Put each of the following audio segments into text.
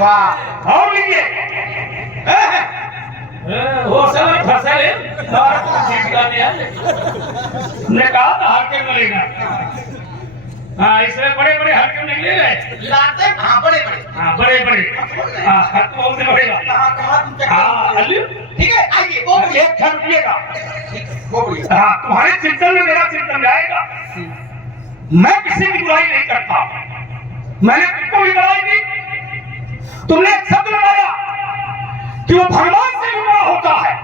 वाह और लीजिए वो सब फसल है ने कहा था हल्के में लेना। हाँ इसमें बड़े बड़े हल्के में ले रहे लाते हाँ बड़े बड़े हाँ हल्के बहुत से बढ़ेगा। हाँ ठीक है आइए वो बोलिए। 1 रुपये का वो बोलिए। हाँ तुम्हारे चिंतन में मेरा चिंतन जाएगा। मैं किसी की बुराई नहीं करता। मैंने तुमको भी बुराई दी। तुमने एक शब्द लगाया कि वो भगवान से जुड़ा होता है,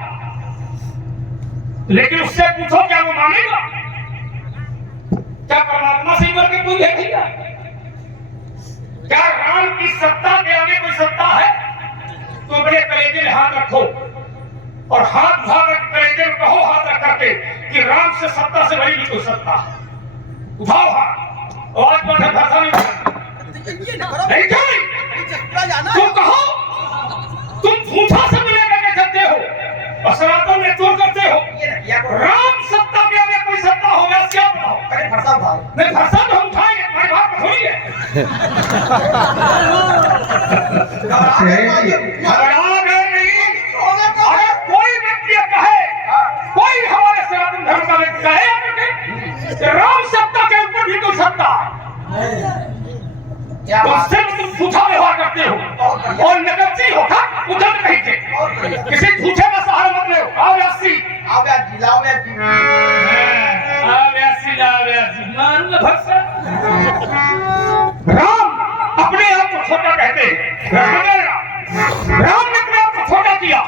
लेकिन उससे पूछो क्या वो मानेगा? क्या परमात्मा से बढ़ के कोई देखेगा? क्या राम की सत्ता के आगे कोई सत्ता है? तो अपने कलेजे में हाथ रखो और हाथ उठाकर कलेजे में कहो हाथ रख करके कि राम से सत्ता से बड़ी भी कोई सत्ता है। उठाओ हाथ और आज पर भाषा नहीं तुम कहो तुम झूठा शब्द लेकर के चलते हो और सनातन में चोर करते हो। राम सत्ता के आगे कोई सत्ता होगा क्या बताओ? अरे फरसा भाव नहीं फरसा तो हम उठाएंगे, तुम्हारी बात तो थोड़ी है। घबरा गए नहीं। अगर कोई व्यक्ति कहे कोई हमारे सनातन धर्म का व्यक्ति कहे राम सत्ता के ऊपर भी कोई सत्ता तो उससे तुम झूठा व्यवहार करते हो और नगरची होगा उधर नहीं थे। किसी झूठे का सहारा मत ले। आओ व्यासी राम अपने आप को छोटा कहते हैं। राम ने अपने आप को छोटा किया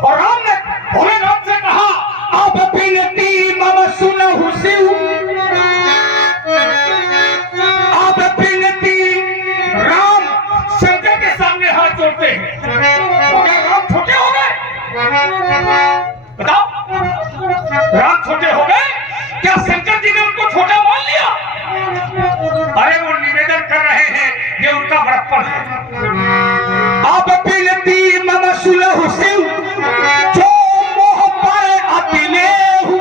और राम ने भोलेनाथ से कहा आप बिनती मम सुनहु शिव। आप बिनती राम शंकर के सामने हाथ जोड़ते हैं। तो क्या राम छोटे हो गए? बताओ राम छोटे हो गए? क्या शंकर जी ने उनको छोटा मान लिया? अरे वो निवेदन कर रहे हैं, ये उनका बड़प्पन है। आप बिनती मम सुनहु शिव जो मोह पाए अति लेहु।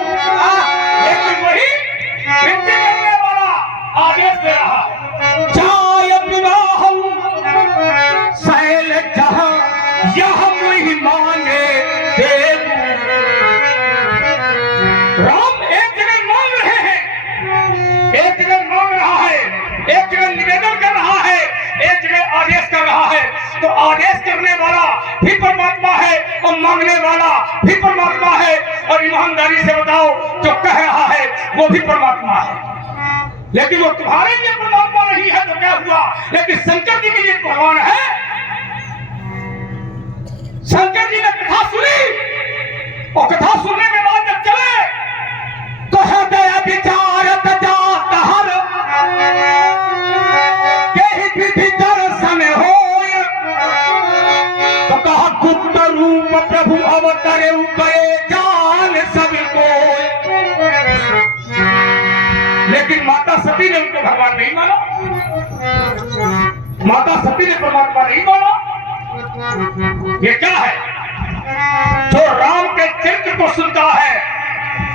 लेकिन वही विनती करने वाला आदेश दे रहा चाय विवाह शैल जहां यह मुहि मांगे देव। राम एक जगह मांग रहे हैं, एक जगह मांग रहा है, एक जगह निवेदन कर रहा है, एक जगह आदेश कर रहा है। तो आदेश करने वाला भी परमात्मा है और मांगने वाला भी परमात्मा है। और ईमानदारी से बताओ जो कह रहा है वो भी परमात्मा है। लेकिन वो तुम्हारे लिए परमात्मा नहीं है तो क्या हुआ? लेकिन शंकर जी के लिए भगवान है। शंकर जी ने कथा सुनी और कथा सुनने के बाद जब चले तो हृदय विचारत जात हर यही विधि दर्शन होय। तो कहा गुप्त रूप प्रभु अवतरे गए जान सब कोय। लेकिन माता सती ने उनको भगवान नहीं माना। माता सती ने परमात्मा नहीं माना। ये क्या है? जो राम के चरित्र को सुनता है,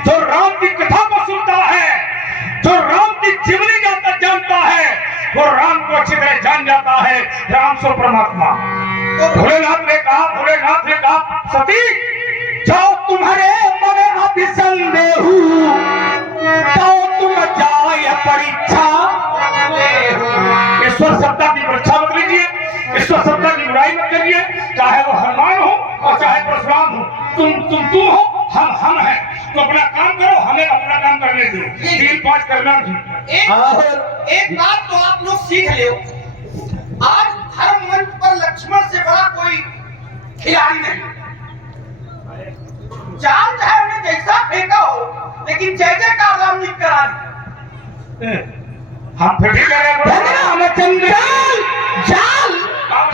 जो राम की कथा को सुनता है, जो राम की जीवनी जानता है, वो राम को अच्छी तरह जान जाता है। राम सो परमात्मा। भोलेनाथ ने कहा सती जाओ तुम्हारे मन अति संदेहु तो तुम जाय परीक्षा। ईश्वर सत्ता की परीक्षा मत लीजिए, ईश्वर सत्ता की बुराई मत करिए। चाहे वो हनुमान हो और चाहे परशुराम हो, तुम हो, हम हैं। तो अपना काम करो, हमें अपना काम करने दो। 3-5 करना नहीं। एक बात तो आप लोग सीख लो, आज धर्म मंच पर लक्ष्मण से बड़ा कोई खिलाड़ी नहीं। जाल चाहे उन्हें जैसा फेंका हो, लेकिन जय जयकार राम लिख कर हम फिर भी कह रहे हैं जाल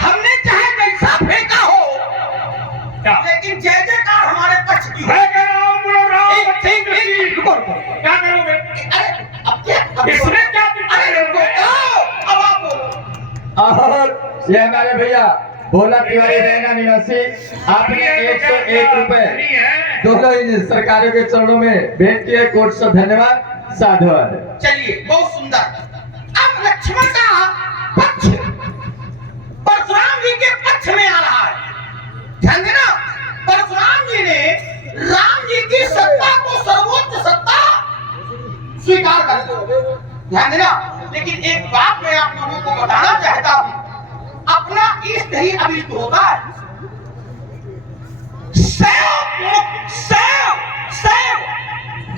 हमने चाहे जैसा फेंका हो, लेकिन जय जयकार हमारे पक्ष की। मैं कह रहा हूँ बोलो राम क्या करोगे? अरे अब क्या इसमें क्या? अरे अब आप बोलो। और ये हमारे भैया भोला तिवारी रहना निवासी आपने 101 रुपए दोनों इन सरकारों के चरणों में भेंट किए। कोट से धन्यवाद। साधुवाद। चलिए बहुत सुंदर। अब लक्ष्मण का पक्ष परशुराम जी के स्वीकार कर लो, ध्यान देना। लेकिन एक बात मैं आप लोगों को बताना चाहता हूं, अपना इष्ट ही अभिष्ट होता है।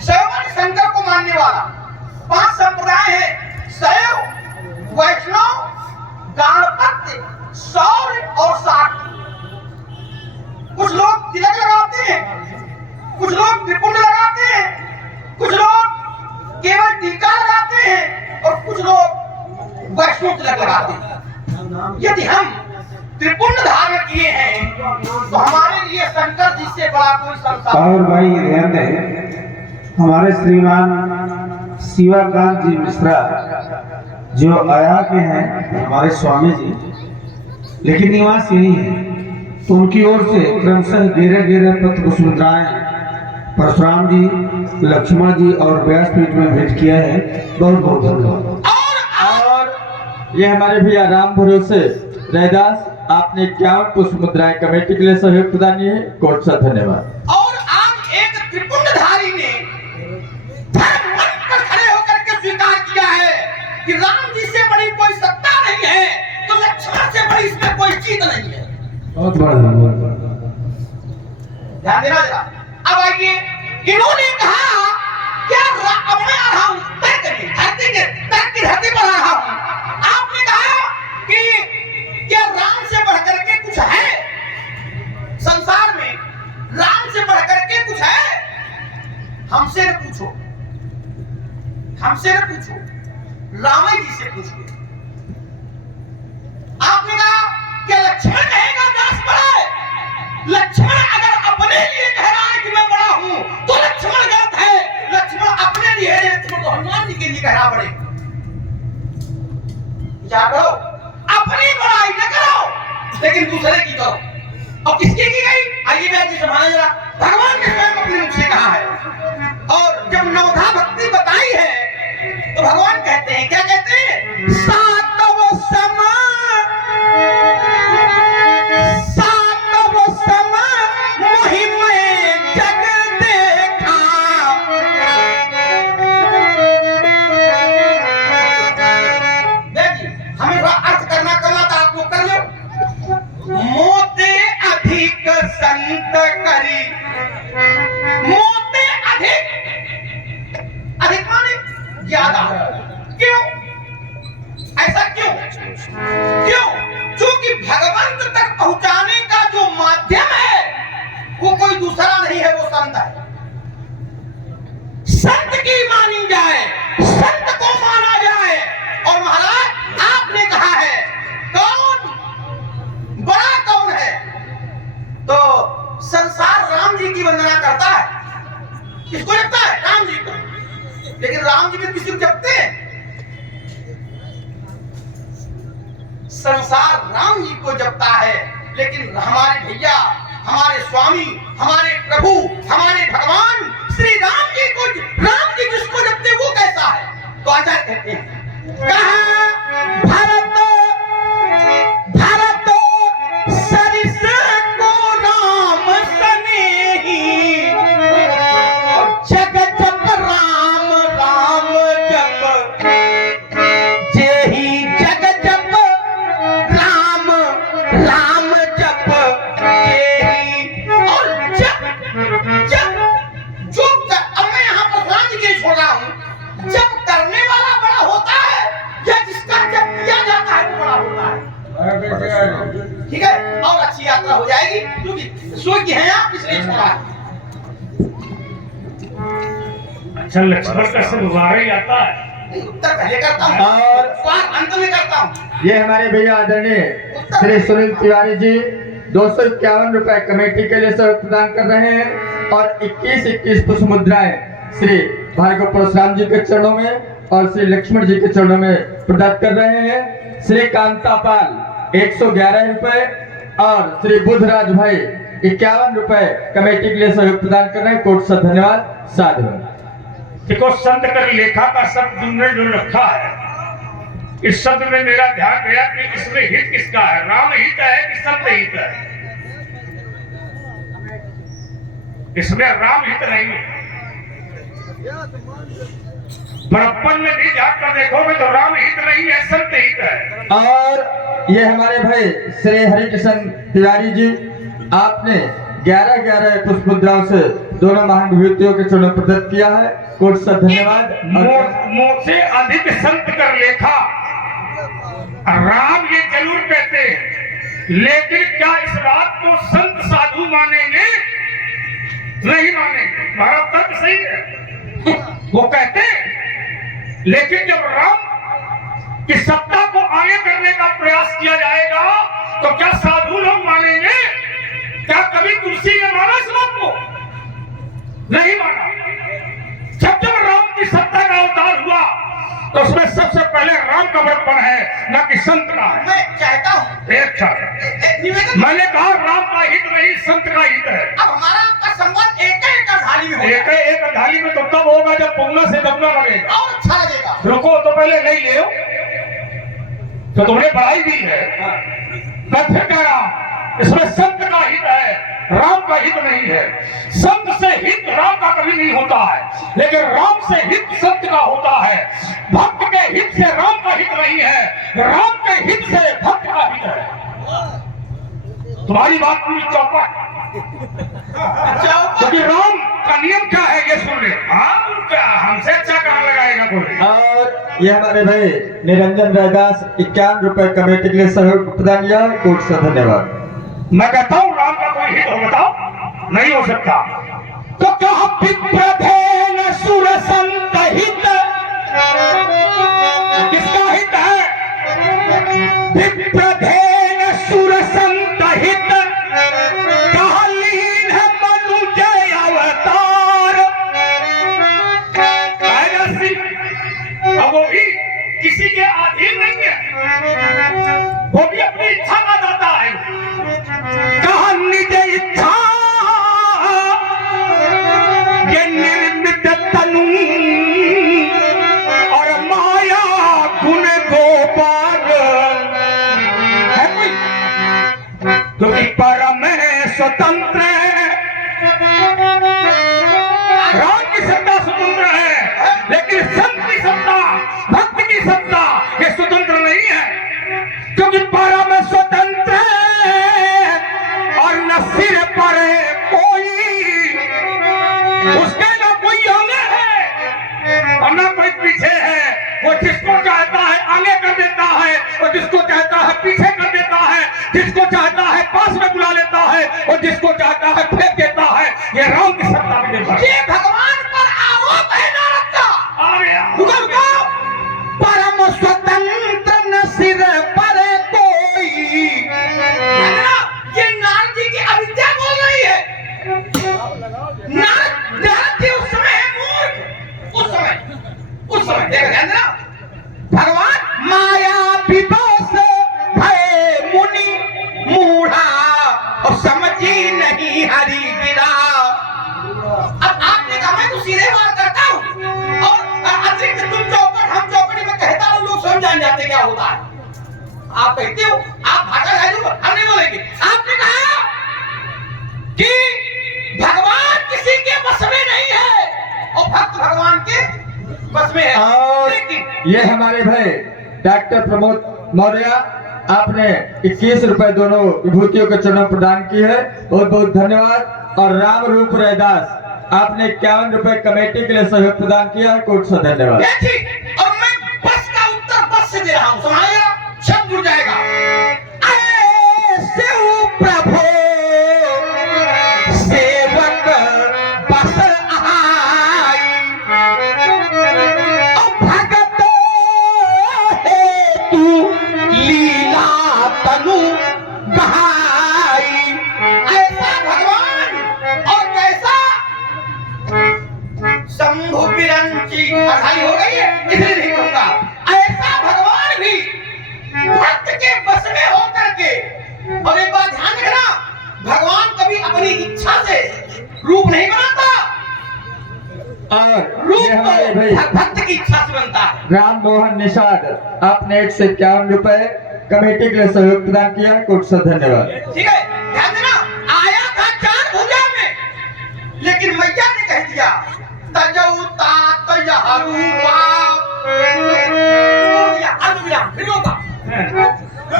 शैव शंकर को मानने वाला 5 संप्रदाय है, शैव, वैष्णव, गणपत्य, सौर्य और शाक्य। कुछ लोग तिलक लगाते हैं, कुछ लोग त्रिपुंड लगाते हैं, कुछ लोग केवल टीका लगाते हैं और कुछ लोग वैष्णव तिलक लगाते हैं। यदि हम त्रिपुंड धारण किए हैं तो हमारे लिए शंकर जी से बड़ा कोई संसार। और भाई ध्यान दें, हमारे श्रीमान शिवाकांत जी मिश्रा जो आया के हैं हमारे स्वामी जी, लेकिन निवास यही है, तो उनकी ओर से क्रमशः घेरे घेरे पत्र पुष्पमुद्राएं परशुराम जी, लक्ष्मण जी और व्यासपीठ में भेंट किया है। बहुत बहुत धन्यवाद। और ये हमारे भैया राम भरोसे रैदास, आपने 51 पुष्पमुद्राएं कमेटी के लिए सहयोग प्रदान किए है, कोट सा धन्यवाद। और आज एक त्रिपुंडधारी ने धर्म मंच पर खड़े होकर के स्वीकार किया है कि राम जी से बड़ी कोई सत्ता नहीं है, तो लक्ष्मण से बड़ी इसमें कोई जीत नहीं है। बहुत बड़ा धन्यवाद। ध्यान देना जरा। अब आइए, इन्होंने कहा क्या अब मैं आ रहा हूं धरती पर आ रहा हूं। आपने कहा कि क्या राम से बढ़कर के कुछ है संसार में? राम से बढ़कर के कुछ है? हमसे न पूछो, हमसे न पूछो, राम जी से पूछो। आपने कहा क्या लक्ष्मण कहेगा दास बड़ा है? लक्ष्मण अगर अपने लिए कह रहा है कि मैं बड़ा हूं तो लक्ष्मण गलत है। लक्ष्मण अपने लिए है, लक्ष्मण तो हनुमान जी के लिए कहना पड़े। विचार करो, अपनी बड़ाई न करो लेकिन दूसरे की करो। और किसकी की गई? आइए मैं जी समझाना जरा। भगवान ने स्वयं अपने मुख से कहा है, और जब नवधा भक्ति बताई है तो भगवान कहते हैं, क्या कहते हैं? सातव सम महिम जग देखा। हमें अर्थ करना कमा था, आप लोग कर लो। मोते अधिक संत करी, मोते अधिक, अधिक माने ज्यादा। क्यों ऐसा? क्यों? क्योंकि भगवंत तक पहुंचाने का जो माध्यम है वो कोई दूसरा नहीं है, वो संत है। संत की मानी जाए, संत को माना जाए। और महाराज आपने कहा है कौन बड़ा कौन है? तो संसार राम जी की वंदना करता है। किसको जपता है? राम जी को। लेकिन राम जी भी किसी को जपते हैं? संसार राम जी को जपता है, लेकिन हमारे भैया, हमारे स्वामी, हमारे प्रभु, हमारे भगवान श्री राम जी को, राम जी जिसको जपते वो कैसा है? तो आचार्य कहते हैं, कहा भरत भरत सरिस को राम सनेही, और जग जप राम राम जप, जेहि जग जप राम राम जप जेहि। और जप जप जो अब मैं यहाँ पर राम जी छोड़ रहा हूँ, जब करने वाला बड़ा होता है या जिसका जब किया जाता है वो बड़ा होता है। ठीक है, और अच्छी यात्रा हो जाएगी, क्योंकि सूर्य हैं आप इसलिए छोड़ा है। अच्छा, लक्ष्मण का सब वारे आता है। उत्तर पहले करता हूँ और स्वाद अंत में करता हूँ। ये हमारे भैया आदरणीय श्री सुनील तिवारी जी 251 रुपए कमेटी के लिए सहयोग प्रदान कर रहे हैं, और 21 पुष्पमुद्राएं श्री भार्गव परशुराम जी के चरणों में और श्री लक्ष्मण जी के चरणों में प्रदान कर रहे हैं। श्री कांतापाल 111 रुपए और श्री बुधराज भाई 51 रुपए कमेटी के लिए सहयोग प्रदान कर रहे हैं, कोट सा धन्यवाद। साधु। देखो, संत कर लेखा का शब्द तुमने जो रखा है, इस शब्द में मेरा ध्यान गया कि इसमें हित किसका है? राम हित है कि संत हित है? इसमें राम हित नहीं है। बड़प्पन में भी जाकर देखोगे तो राम हित नहीं है, संत हित है। और ये हमारे भाई श्री हरिकृष्ण तिवारी जी, आपने 11-11 पुष्प मुद्राओं से दोनों महान विभूतियों के चुनाव प्रदत्त किया है। कोट सा धन्यवाद। मुझसे अधिक संत कर लेखा राम ये जरूर कहते हैं, लेकिन क्या इस बात को संत साधु मानेंगे? नहीं मानेंगे। हमारा तर्क सही है, वो कहते हैं, लेकिन जब राम की सत्ता को आगे करने का प्रयास किया जाएगा तो क्या साधु लोग मानेंगे? क्या कभी तुलसी ने माना इस बात को? नहीं माना। जब जब राम की सत्ता का अवतार हुआ तो उसमें सबसे पहले राम का बड़प्पन है, न कि संत का। मैं चाहता हूँ निवेदन, मैंने कहा राम का हित नहीं, संत का हित है। अब हमारा आपका संबंध एक थाली में होगा। एक थाली में तो तब होगा जब पुगना से दबना लगेगा और अच्छा लगेगा। रुको तो पहले नहीं ले तो तुमने पढ़ाई दी है। मैं फिर कह रहा हूं, इसमें संत का हित है, राम का हित नहीं है। संत से हित राम का कभी नहीं होता है, लेकिन राम से हित संत का होता है। भक्त के हित से राम का हित नहीं है, राम के हित से भक्त का हित है। तुम्हारी बात पूरी चौपट, क्योंकि राम का नियम क्या है ये सुन ले। हाँ क्या हमसे अच्छा कहाँ लगाएगा कोई? और ये हमारे भाई निरंजन रैदास 51 रुपए कमेटी के लिए सहयोग प्रदान किया। कोट सा धन्यवाद। मैं कहता हूँ राम का कोई हित हो बताओ? नहीं हो सकता। तो कहा विप्रधेन सुर संत हित, किसका हित है? विप्रधेन सुर संत हित, कहा लीन है मनुज अवतार। अब वो भी किसी के अधीन नहीं है, वो भी अपनी इच्छा का दाता है। कहा निज इच्छा ये निर्मित तनु और माया गुण गोपाल है कोई, क्योंकि परम स्वतंत्र राम की सत्ता स्वतंत्र है, लेकिन संत की सत्ता, भक्त की सत्ता ये स्वतंत्र नहीं है, क्योंकि परम स्वतंत्र और न सिर पर कोई, उसके ना कोई आगे है और ना कोई पीछे है। वो जिसको चाहता है आगे कर देता है और जिसको चाहता है पीछे कर देता है, जिसको चाहता है पास में बुला लेता है और जिसको चाहता है फेंक देता है। ये राम की सत्ता में निर्भर है। ये भगवान पर आरोप है नारद का। आ गया। रुको, परम स्वतंत्र न सिर पर कोई। ये नारद जी की अविद्या बोल रही है। नारद जी उस समय है मूर्ख, उस समय देखो ध्यान देना। भगवान माया विदोष भय मुनि मूढ़ा और समझी नहीं हरि गिरा। अब आपने कहा मैं तो सीधे बात करता हूँ और अतिरिक्त तुम चौपट हम चौपटी में कहता हूँ, लोग समझ जाते क्या होता है। आप कहते हो आप भाषा हम नहीं बोलेंगे। आपने कहा कि भगवान किसी के बस में नहीं है और भक्त भगवान के बस में है। और ये हमारे भाई डॉक्टर प्रमोद मौर्य, आपने 21 रुपए दोनों विभूतियों के चुनाव प्रदान की है। बहुत बहुत धन्यवाद। और राम रूप रैदास, आपने 51 रुपए कमेटी के लिए सहयोग प्रदान किया है। कोट सा धन्यवाद। और मैं बस का उत्तर बस से दे रहा हूँ, समझाएगा शब्द जुड़ जाएगा। ऐसे प्रभु सेवक बस आई, भगत है तू लीला तनु गहाई। ऐसा भगवान और कैसा शंभु बिरंची बधाई हो गई है, इसलिए नहीं कहूंगा। ऐसा भगवान भी भक्त के बस में होकर के, और एक बात ध्यान रखना, भगवान कभी अपनी इच्छा से रूप नहीं बनाता, और रूप ये हमारे भाई भक्त की इच्छा से बनता है। राम मोहन निषाद, आपने 151 रुपए कमेटी के लिए सहयोग प्रदान किया है। कोट सा धन्यवाद। ठीक है, ध्यान देना। आया था 4 भुजा में, लेकिन मैया ने कह दिया तजऊ तात यह रूपा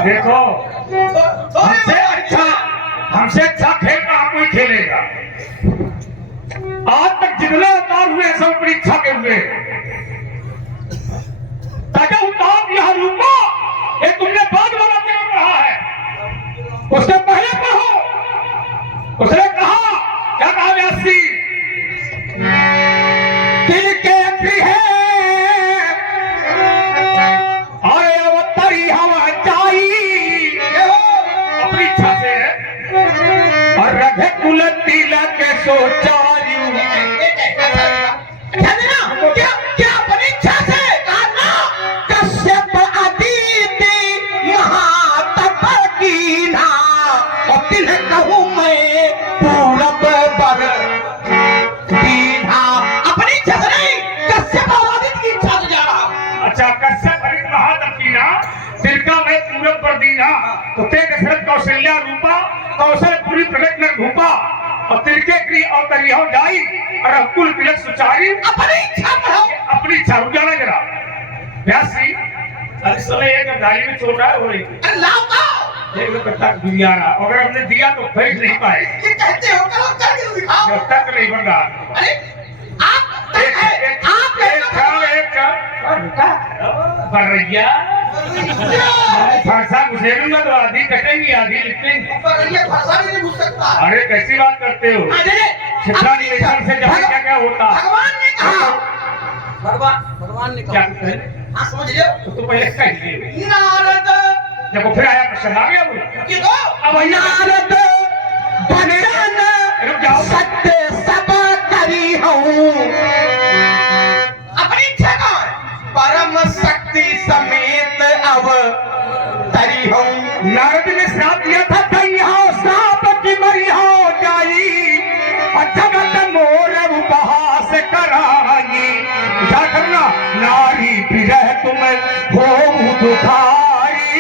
देखो थोड़े हमसे अच्छा खेल कहाँ कोई खेलेगा। आज तक जितने अवतार हुए सब परीक्षा के हुए। ताकि उतार यह रूपा ये तुमने बाद वाला क्या पढ़ा है, उससे पहले पढ़ो। उसने कहा, क्या कहा व्यासी, दिल के गृह आए अवतरी हम चाहिए अपनी इच्छा से और रघे कुल तिलक सोचारी क्या क्या अपनी इच्छा से कहना कश्यप अदिति महातप कीना और तिन्ह कहूँ मैं पूरब बर दीना। अपनी इच्छा से नहीं, कश्यप और अदिति की इच्छा से जा रहा हूँ। अच्छा, कश्यप हरित महादक्षिणा तिलका में पूरब पर दीना तो ते दशरथ कौशल्या रूपा कौशल पूरी प्रगट न भूपा और तिलके गृह और तरियो जाई और कुल तिलक सुचारी अपनी इच्छा पढ़ो। अपनी इच्छा। रुक जाना जरा व्यासी, अरे समय एक गाड़ी में चोट है हो रही अल्लाह का एक कट्टा दिया रहा, अगर हमने दिया तो बैठ नहीं पाए। ये कहते हो करो करके दिखाओ। जब तक नहीं बन रहा। अरे आप तक है, आप बरैया फरसा घुसेरूंगा तो आधी कटेंगी आधी लिखेंगे। पर ये भाषा नहीं घुस सकता। अरे कैसी बात करते हो, शिक्षा निवेशन से जहाँ क्या क्या होता। भगवान ने कहा, भगवान ने क्या कहा, कहे? हाँ समझ लियो। तो पहले कह लिए नारद जब फिर आया प्रश्न आ गया वो की दो अब नारद बचन रुक जाओ। सत्य सब करी हूँ। अपनी इच्छा का परम शक्ति समेत अब तरी हूँ। नारद ने श्राप दिया था कहीं हो श्राप की मरी हो जाई और जगत मोर उपहास कराई। क्या करना नारी विरह तुम हो दुखारी।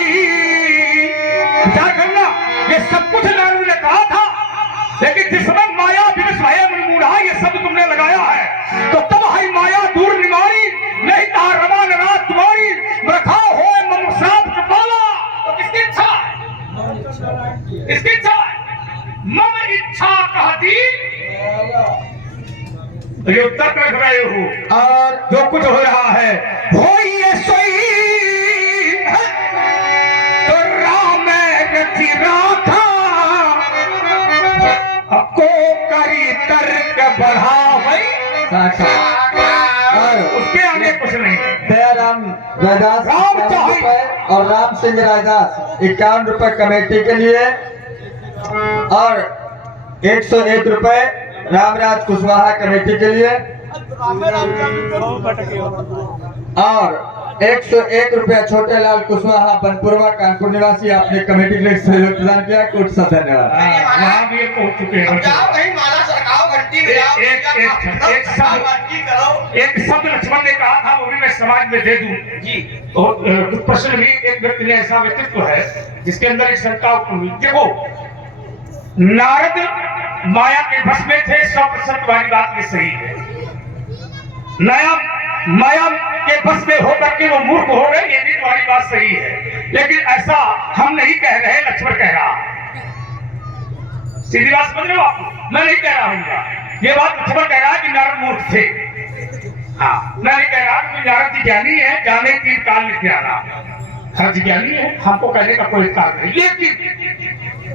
क्या करना ये सब कुछ नारद ने कहा था, लेकिन जिस समय माया विवश भय मनमूढ़ा ये सब तुमने लगाया है तो तब हई माया दूर निवारी नहीं कहा रमा नाराज तुम्हारी रखा हो मम श्राप कपाला। तो किसकी इच्छा, इसकी इच्छा मम इच्छा कहती। तो ये उत्तर कर रहे हो और जो कुछ हो रहा है हो ये सोई तो राम रचि राखा को करी तर्क बढ़ावई। और उसके आगे कुछ नहीं। दयाराम रैदास राम 51 चाहे। रुपए और राम सिंह रैदास 51 रुपए कमेटी के लिए और 101 रुपए रामराज कुशवाहा कमेटी के लिए और 101 रुपया छोटे लाल कुशवाहा बनपुरवा कानपुर निवासी आपने कमेटी के लिए सहयोग प्रदान किया। कुछ सा धन्यवाद। वहाँ भी पहुंच चुके हैं। जाओ कहीं माला सरकाओ घंटी बजाओ एक शब्द बातचीत करो। एक शब्द लक्ष्मण ने कहा था वो भी मैं समाज में दे दूं जी। तो कुछ प्रश्न भी एक व्यक्ति ने ऐसा व्यक्तित्व है जिसके अंदर एक शंका उत्पन्न हुई। देखो नारद माया के बस में थे, 100% वाली बात भी सही है। माया के बस में होकर के वो मूर्ख हो गए, ये भी तुम्हारी बात सही है। लेकिन ऐसा हम नहीं कह रहे, लक्ष्मण कह रहा। सीधी बात समझ रहे हो आप, मैं नहीं कह रहा हूँ। ये बात लक्ष्मण कह रहा है कि नारद मूर्ख थे। हाँ, मैं नहीं कह रहा कि नारद जी ज्ञानी है, जाने की काल लिख आना नारद ज्ञानी है, हमको कहने का कोई कारण नहीं। लेकिन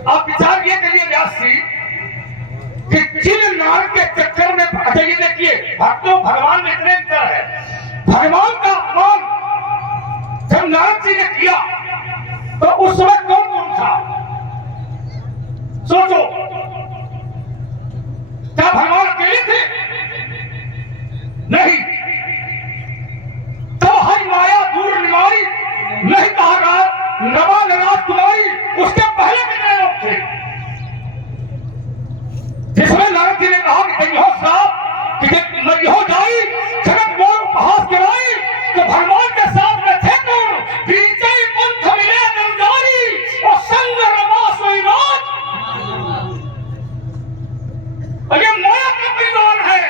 आप विचार ये करिए व्यास जी कि जिन नारद के चक्कर में, अच्छा ये देखिए भक्तों भगवान में इतने अंतर है। भगवान का अपमान जब नारद जी ने किया तो उस समय कौन कौन था सोचो। क्या भगवान अकेले थे? नहीं। तो हर माया दूर निवारी नहीं कहा रहा रमा नाराज तुम्हारी, उसके पहले कितने लोग थे? जिसमें नारद जी ने कहा कि कहीं हो साहब कि मरी हो जाई जगत मोर उपहास गिराई तो भगवान के साथ में थे कौन? विजय कुंठ मिले नंदारी और संग रमा सोई राज। और ये माया का परिवार है,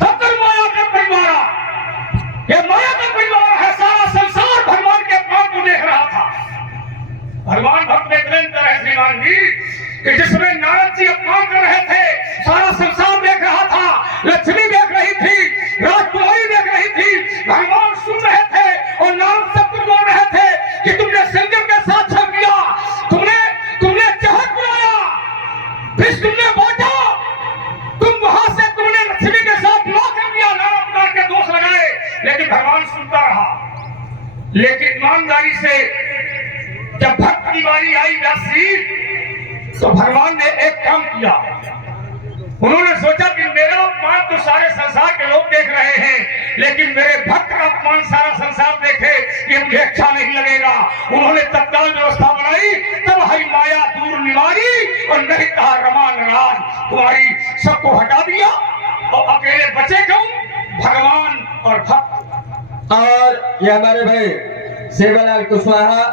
सबकर माया का परिवार, ये माया का परिवार है। सारा संसार भगवान के अपमान को देख रहा था। ईमानदारी से जब भक्त की बारी आई व्यासदेव, तो भगवान ने एक काम किया। उन्होंने सोचा कि मेरा अपमान तो सारे संसार के लोग देख रहे हैं, लेकिन मेरे भक्त का अपमान सारा संसार देखे, ये मुझे अच्छा नहीं लगेगा। उन्होंने तत्काल व्यवस्था बनाई, तब हई माया दूर निवारी और नहीं कहा रमान राज, तुम्हारी सबको हटा दिया और अकेले बचे क्यों? भगवान और भक्त। और ये हमारे भाई सेवालाल कुशवाहा